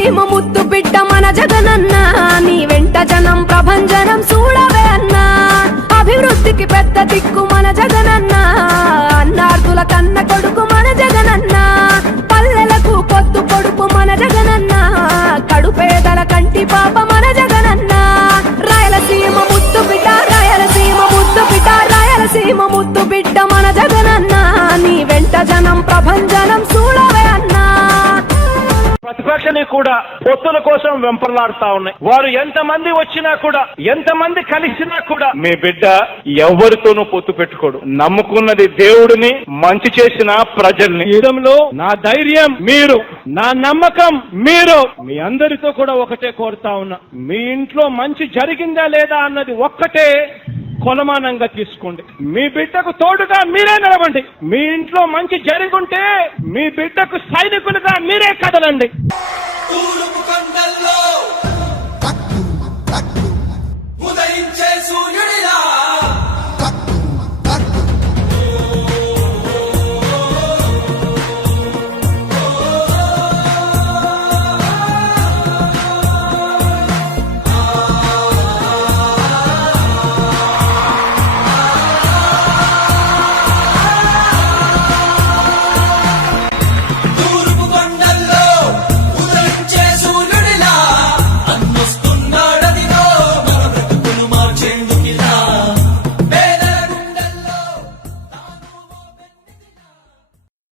రాయలసీమ ముద్దు బిడ్డ మన జగనన్న, నీ వెంట జనం ప్రభంజనం చూడవే అన్నా. అభివృద్ధికి పెద్ద దిక్కు మన జగనన్న, అన్నార్థుల కన్న కొడుకు మన జగనన్న. పల్లెలకు పొద్దు పొడుపు మన జగనన్న, కడుపేదల కంటి పాప మన జగనన్న. రాయలసీమ ముద్దు బిడ్డ, రాయలసీమ ముద్దు బిడ్డ, రాయలసీమ ముద్దు బిడ్డ మన జగనన్న, నీ వెంట జనం ప్రభంజనం చూడవే అన్నా. ప్రతిపక్షాన్ని కూడా పొత్తుల కోసం వెంపర్లాడుతా ఉన్నాయి. వారు ఎంతమంది వచ్చినా కూడా, ఎంతమంది కలిసినా కూడా మీ బిడ్డ ఎవరితోనూ పొత్తు పెట్టుకోడు. నమ్ముకున్నది దేవుడిని, మంచి చేసిన ప్రజల్ని. యుద్ధంలో నా ధైర్యం మీరు, నా నమ్మకం మీరు. మీ అందరితో కూడా ఒకటే కోరుతా ఉన్నా, మీ ఇంట్లో మంచి జరిగిందా లేదా అన్నది ఒక్కటే కొలమానంగా తీసుకోండి. మీ బిడ్డకు తోడుగా మీరే నిలవండి. మీ ఇంట్లో మంచి జరుగుంటే మీ బిడ్డకు సైనికులుగా మీరే కదలండి.